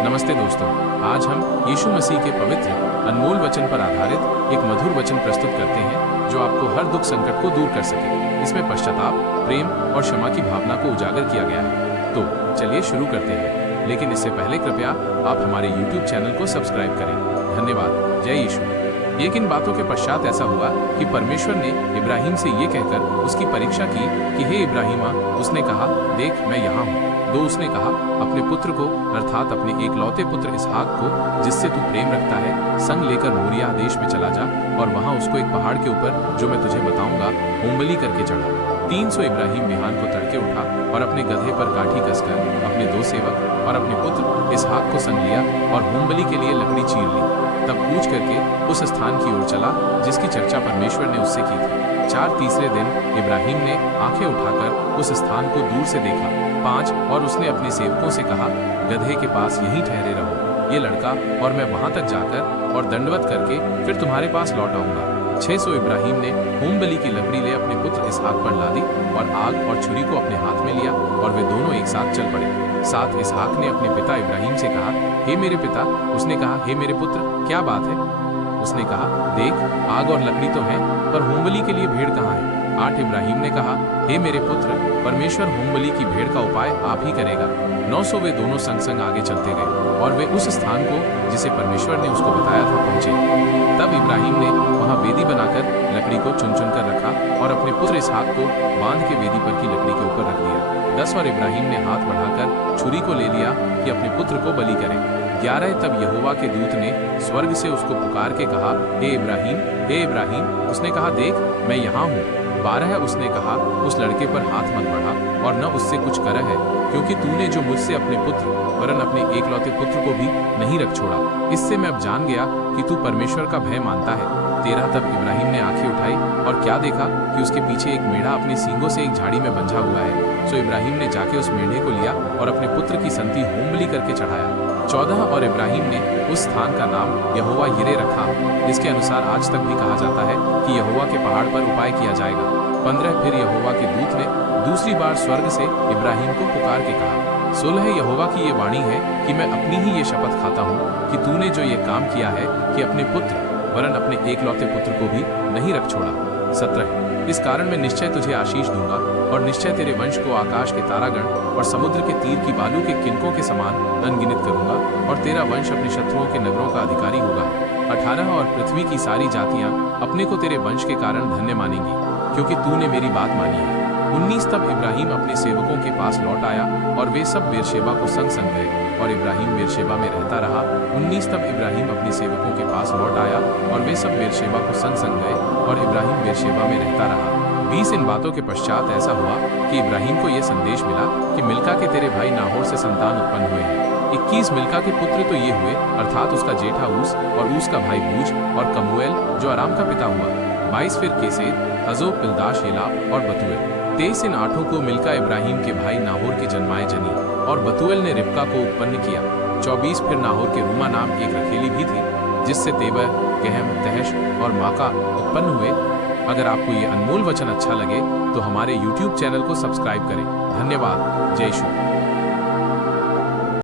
नमस्ते दोस्तों, आज हम यीशु मसीह के पवित्र अनमोल वचन पर आधारित एक मधुर वचन प्रस्तुत करते हैं जो आपको हर दुख संकट को दूर कर सके। इसमें पश्चाताप, प्रेम और क्षमा की भावना को उजागर किया गया है। तो चलिए शुरू करते हैं, लेकिन इससे पहले कृपया आप हमारे YouTube चैनल को सब्सक्राइब करें। धन्यवाद। जय यीशु। एक इन बातों के पश्चात ऐसा हुआ कि परमेश्वर ने इब्राहिम से ये कहकर उसकी परीक्षा की कि हे इब्राहिमा, उसने कहा, देख मैं यहाँ हूँ। दो, उसने कहा, अपने पुत्र को अर्थात अपने एकलौते पुत्र इसहाक को जिससे तू प्रेम रखता है संग लेकर मोरिया देश में चला जा और वहाँ उसको एक पहाड़ के ऊपर जो मैं तुझे बताऊंगा होमबलि करके चढ़ा। 300 इब्राहिम बिहान को तड़के उठा और अपने गधे पर काठी कसकर अपने 2 सेवक और अपने पुत्र इसहाक को संग लिया और होमबलि के लिए लकड़ी चीर ली। तब कूच करके उस स्थान की ओर चला जिसकी चर्चा परमेश्वर ने उससे की थी। 4 तीसरे दिन इब्राहिम ने आंखें उठाकर उस स्थान को दूर से देखा। 5 और उसने अपने सेवकों से कहा, गधे के पास यहीं ठहरे रहो, ये लड़का और मैं वहां तक जाकर और दंडवत करके फिर तुम्हारे पास लौट आऊंगा। 600 इब्राहिम ने होमबलि की लकड़ी ले अपने पुत्र इसहाक पर लादी और आग और छुरी को अपने हाथ में लिया और वे दोनों एक साथ चल पड़े। 7 इसहाक ने अपने पिता इब्राहिम से कहा, हे मेरे पिता। उसने कहा, हे मेरे पुत्र, क्या बात है? उसने कहा, देख आग और लकड़ी तो है, पर होमबलि के लिए भेड़ कहाँ है? 8 इब्राहिम ने कहा, हे मेरे पुत्र, परमेश्वर होमबलि की भेड़ का उपाय आप ही करेगा। 900 वे दोनों संग संग आगे चलते गए और वे उस स्थान को जिसे परमेश्वर ने उसको बताया था पहुंचे। तब इब्राहिम ने वहां वेदी बनाकर लकड़ी को चुन चुन कर रखा और अपने पुत्र इसहाक को बांध के वेदी पर की लकड़ी के ऊपर रख दिया। 10 और इब्राहिम ने हाथ बढ़ाकर छुरी को ले लिया कि अपने पुत्र को बलि करें। 11 तब यहोवा के दूत ने स्वर्ग से उसको पुकार के कहा, हे इब्राहिम, हे इब्राहिम। उसने कहा, देख मैं यहाँ हूँ। 12 उसने कहा, उस लड़के पर हाथ मत बढ़ा और न उससे कुछ कर है, क्योंकि तूने जो मुझसे अपने पुत्र वरन अपने एकलौते पुत्र को भी नहीं रख छोड़ा। इससे मैं अब जान गया कि तू परमेश्वर का भय मानता है। 13 तब इब्राहिम ने आंखें उठाई और क्या देखा कि उसके पीछे एक मेढ़ा अपने सींगों से एक झाड़ी में बंधा हुआ है। सो इब्राहिम ने जाके उस मेढ़े को लिया और अपने पुत्र की संति होमबलि करके चढ़ाया। 14 और इब्राहिम ने उस स्थान का नाम यहोवा यिरे रखा, जिसके अनुसार आज तक भी कहा जाता है कि यहोवा के पहाड़ पर उपाय किया जाएगा। 15 फिर यहोवा के दूत ने दूसरी बार स्वर्ग से इब्राहिम को पुकार के कहा, 16 यहोवा की ये वाणी है कि मैं अपनी ही ये शपथ खाता हूँ कि तूने जो ये काम किया है कि अपने पुत्र वरन अपने एकलौते पुत्र को भी नहीं रख छोड़ा। 17 इस कारण मैं निश्चय तुझे आशीष दूंगा और निश्चय तेरे वंश को आकाश के तारागण और समुद्र के तीर की बालू के किनकों के समान अनगिनत करूंगा और तेरा वंश अपने शत्रुओं के नगरों का अधिकारी होगा। 18 और पृथ्वी की सारी जातियां अपने को तेरे वंश के कारण धन्य मानेंगी, क्योंकि तूने मेरी बात मानी है। 19 तब इब्राहिम अपने सेवकों के पास लौट आया और वे सब बेरशेबा को संग संग गए और इब्राहिम बेरशेबा में रहता रहा। 19 तब इब्राहिम अपने सेवकों के पास लौट आया और वे सब बेरशेबा को संग संग गए और इब्राहिम बेरशेबा में रहता रहा। 20 इन बातों के पश्चात ऐसा हुआ कि इब्राहिम को यह संदेश मिला कि मिल्का के तेरे भाई नाहोर से संतान उत्पन्न हुए हैं। 21 मिल्का के पुत्र तो ये हुए, अर्थात उसका जेठा ऊस और ऊस का भाई बूज और कमूएल जो अराम का पिता हुआ। 22 फिर केसेद, अजो, पिल्दाश, एलाप और बतूएल। 23 इन 8 को मिल्का इब्राहिम के भाई नाहोर के जन्माए जनी और बतूएल ने रिबका को उत्पन्न किया। 24 फिर नाहोर के रूमा नाम एक रखेली भी थी, जिससे तेबह, गहम, तहश और माका उत्पन्न हुए। अगर आपको ये अनमोल वचन अच्छा लगे तो हमारे YouTube चैनल को सब्सक्राइब करें। धन्यवाद। जय यीशु।